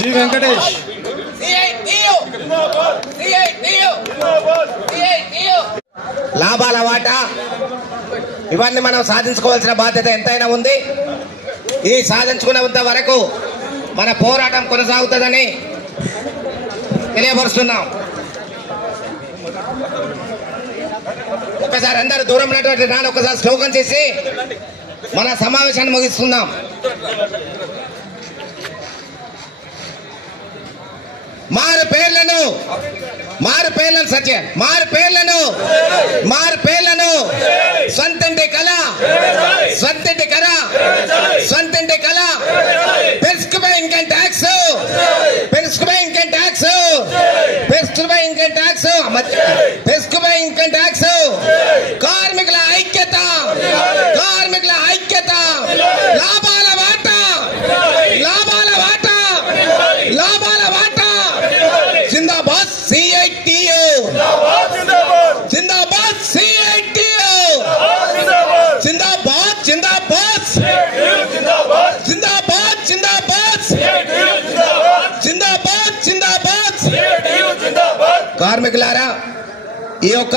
G Venkatesh లాభాల వాటా ఇవన్నీ మనం సాధించుకోవాల్సిన బాధ్యత ఎంతైనా ఉంది. ఈ సాధించుకున్నంత వరకు మన పోరాటం కొనసాగుతుందని తెలియపరుస్తున్నాం. ఒకసారి అందరూ దూరం ఉన్నటువంటి నాన్న ఒకసారి శ్లోకం చేసి మన సమావేశాన్ని ముగిస్తున్నాం. మారు పేర్లను సత్య మారు పేర్లను సొంతంటి కళ పెరుసుకుపోయి ఇన్కమ్ ట్యాక్స్ కార్మికుల ఐక్యత లాభాల వాటా జిందాబాద్ సిఐటియు కార్మికులారా, ఈ యొక్క